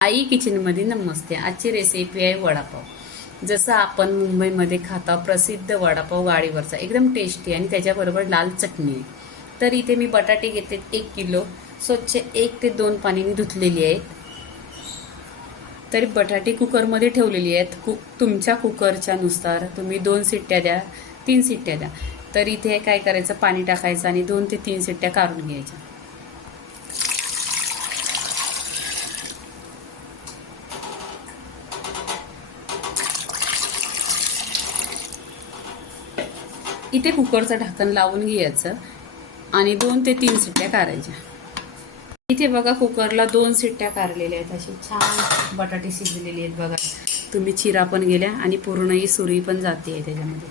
आई किचनमध्ये नमस्ते. आजची रेसिपी आहे वडापाव. जसं आपण मुंबईमध्ये खाता प्रसिद्ध वडापाव गाडीवरचा. एकदम टेस्टी आणि त्याच्याबरोबर लाल चटणी. तर इथे मी बटाटे घेते एक किलो. स्वच्छ एक ते दोन पाण्याने धुतलेली आहेत. तरी बटाटे कुकरमध्ये ठेवलेली आहेत. कु तुमच्या कुकरच्या नुसार तुम्ही दोन सिट्ट्या द्या तीन सिट्ट्या द्या. तर इथे काय करायचं? पाणी टाकायचं आणि दोन ते तीन सिट्ट्या काढून घ्यायच्या. इथे कुकरचं ढक्कन लावून घ्यायचं आणि दोन ते तीन सिट्ट्या काढायच्या. इथे बघा कुकरला दोन सिट्ट्या काढलेल्या आहेत. अशी छान बटाटे शिजलेले आहेत बघा. तुम्ही चिरा पण गेल्या आणि पूर्णही सुरी पण जाते आहे त्याच्यामध्ये.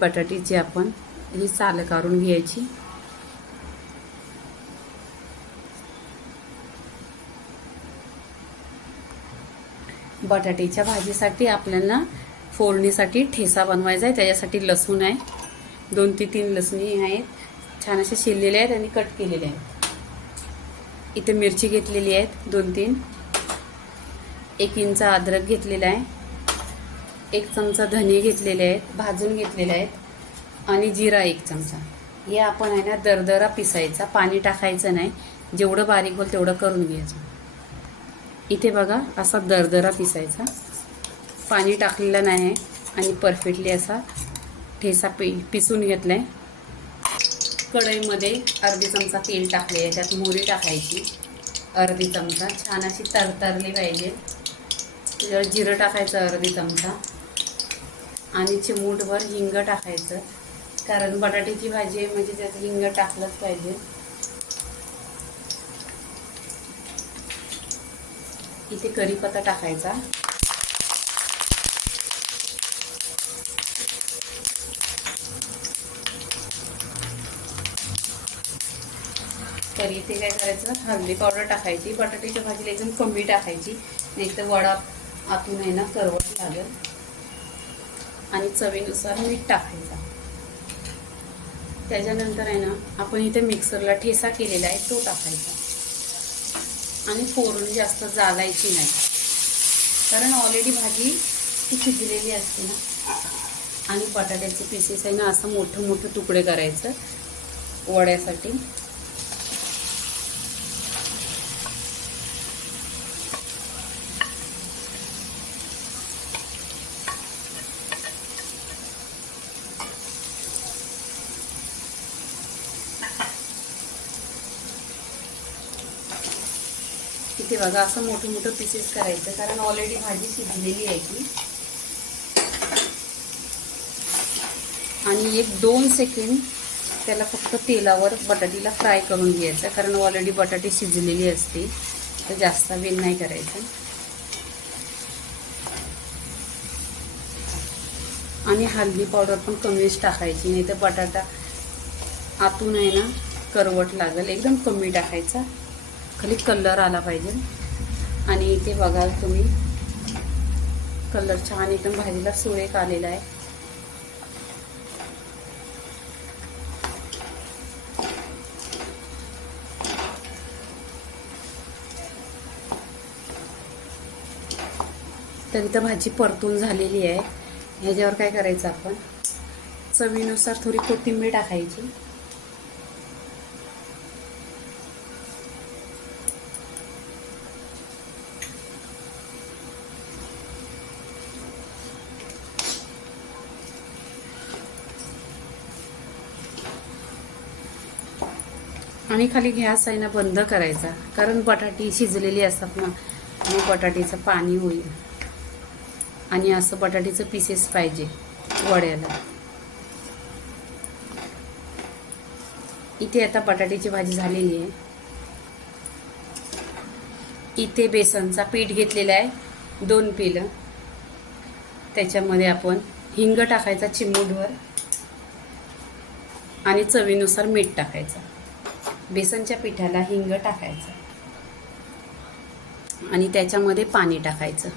बटाटीची आपण ही साल काढून घ्यायची. बटाट्याच्या भाजीसाठी आपल्याला फोडणीसाठी ठेसा बनवायचा आहे त्याच्यासाठी लसूण आहे. दोन ते तीन लसणी आहेत. छान असे शिरलेले आहेत आणि कट केलेले आहेत. इथे मिरची घेतलेली आहेत दोन तीन एक इंच अद्रक घेतलेला आहे. एक चमचा धने घेतलेले आहेत भाजून घेतलेले आहेत आणि जिरा एक चमचा. हे आपण आहे ना दरदरा पिसायचा पाणी टाकायचं नाही. जेवढं बारीक होईल तेवढं करून घ्यायचं. इथे बघा असा दरदरा पिसायचा. पाणी टाकलेलं नाही आहे आणि परफेक्टली असा ठेसा पि पिसून घेतला आहे कढईमध्ये अर्धी चमचा तेल टाकले आहे त्यात मोहरी टाकायची. अर्धी चमचा. छान अशी तरतरली पाहिजे. त्याच्यावर जिरं टाकायचं अर्धी चमचा. आणि चिमूटभर हिंग टाकायचं. कारण बटाट्याची भाजी आहे म्हणजे त्यात हिंग टाकलंच पाहिजे. इथे कढीपत्ता टाकायचा. तर इथे काय करायचं? हळदी पावडर टाकायची. बटाट्याच्या भाजीला एकदम कमी टाकायची. नाही तर वडा आतून आहे ना करवत लागेल. आणि चवीनुसार मीठ टाकायचा. त्याच्यानंतर आहे ना आपण इथे मिक्सरला ठेसा केलेला आहे तो टाकायचा. आणि फोडणी जास्त जालायची नाही. कारण ऑलरेडी भाजी ती शिजलेली असते ना. आणि बटाट्याचे पीसेस आहे ना असं मोठं मोठं तुकडे करायचं. वड्यासाठी. इथे बघा असं मोठं मोठं पीसेस करायचं कारण ऑलरेडी भाजी शिजलेली आहे की आणि एक दोन सेकंड त्याला फक्त तेलावर बटाटीला फ्राय करून घ्यायचं कारण ऑलरेडी बटाटी शिजलेली असते तर जास्त वेळ नाही करायचं. आणि हल्दी पावडर पण कमीच टाकायची नाही तर बटाटा आतून आहे ना करवट लागेल एकदम कमी टाकायचा. खाली कलर आला पाहिजे. आणि इथे बघाल तुम्ही कलर छान एकदम भाजीला सुरेख आलेला आहे. तर इथं भाजी परतून झालेली आहे. ह्याच्यावर काय करायचं आपण? चवीनुसार थोडी कोथिंबीर टाकायची. आणि खाली गॅस आहे ना बंद करायचा. कारण बटाटी शिजलेली असतात ना आणि बटाटीचं पाणी होईल. आणि असं बटाटीचं पीसेस पाहिजे वड्याला. इथे आता बटाट्याची भाजी झालेली आहे. इथे बेसनचा पीठ घेतलेला आहे दोन पिलं. त्याच्यामध्ये आपण हिंग टाकायचा चिमूटभर. आणि चवीनुसार मीठ टाकायचं. बेसनच्या पिठाला हिंग टाकायचं. आणि त्याच्यामध्ये पाणी टाकायचं.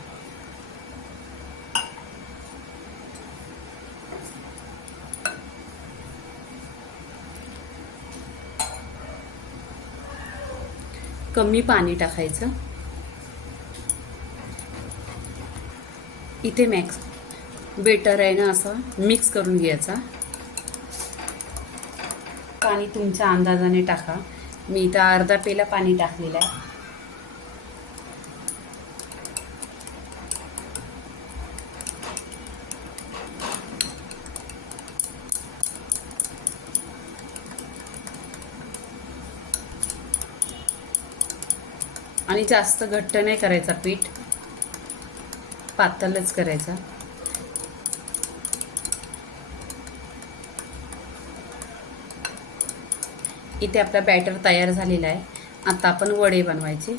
कमी पाणी टाकायचं. इथे मॅक्स बेटर आहे ना असं मिक्स करून घ्यायचा. पाणी तुमच्या अंदाजाने टाका. मी इथं अर्धा पेला पाणी टाकलेलं आहे. आणि जास्त घट्ट नाही करायचा पीठ. पातळच करायचा. इथे आपला बॅटर तयार झालेला आहे. आता आपण वडे बनवायचे.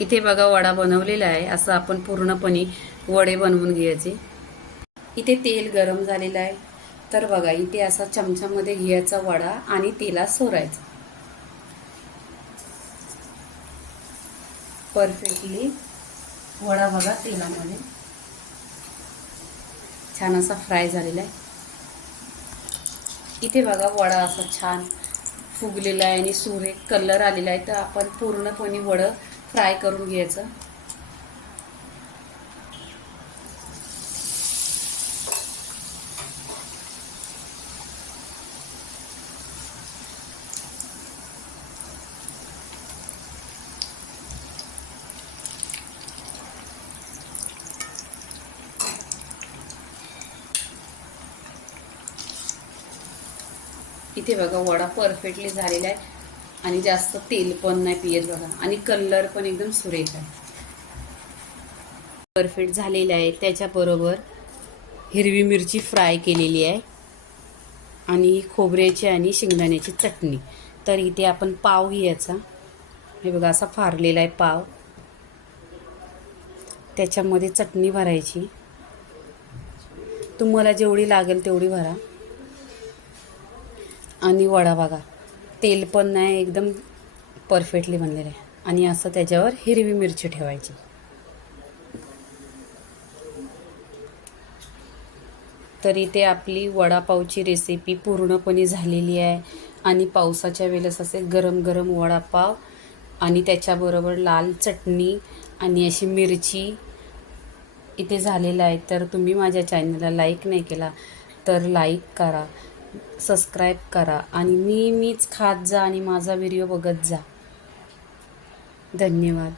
इथे बघा वडा बनवलेला आहे. असं आपण पूर्णपणे वडे बनवून घ्यायचे. इथे तेल गरम झालेलं आहे. तर बघा इथे असा चमच्यामध्ये घ्यायचा वडा आणि तेला सोरायचा. परफेक्टली वडा बघा तेलामध्ये. छान असा फ्राय झालेला आहे. इथे बघा वडा असा छान फुगलेला आहे आणि सुरेख कलर आलेला आहे. तर आपण पूर्णपणे वडं फ्राय करून घ्यायचं. इथे बघा वडा परफेक्टली झालेला आहे. आणि जास्त तेल पण नाही पियत बघा. आणि कलर पण एकदम सुरेख आहे. परफेक्ट झालेला आहे. त्याच्याबरोबर हिरवी मिरची फ्राय केलेली आहे. आणि खोबऱ्याची आणि शेंगदाण्याची चटणी. तर इथे आपण पाव घ्यायचा. हे बघा असा फारलेला आहे पाव. त्याच्यामध्ये चटणी भरायची. तुम्हाला जेवढी लागेल तेवढी भरा. आणि वडा बघा. तेल पण नाही एकदम परफेक्टली बनलेलं आहे. आणि असं त्याच्यावर हिरवी मिरची ठेवायची. तर इथे आपली वडापावची रेसिपी पूर्णपणे झालेली आहे. आणि पावसाच्या वेळेस असे गरम गरम वडापाव आणि त्याच्याबरोबर लाल चटणी आणि अशी मिरची इथे झालेलं आहे. तर तुम्ही माझ्या चॅनलला लाईक नाही केला तर लाईक करा. सबस्क्राईब करा आणि मी मीच खात जा आणि माझा व्हिडिओ बघत जा. धन्यवाद.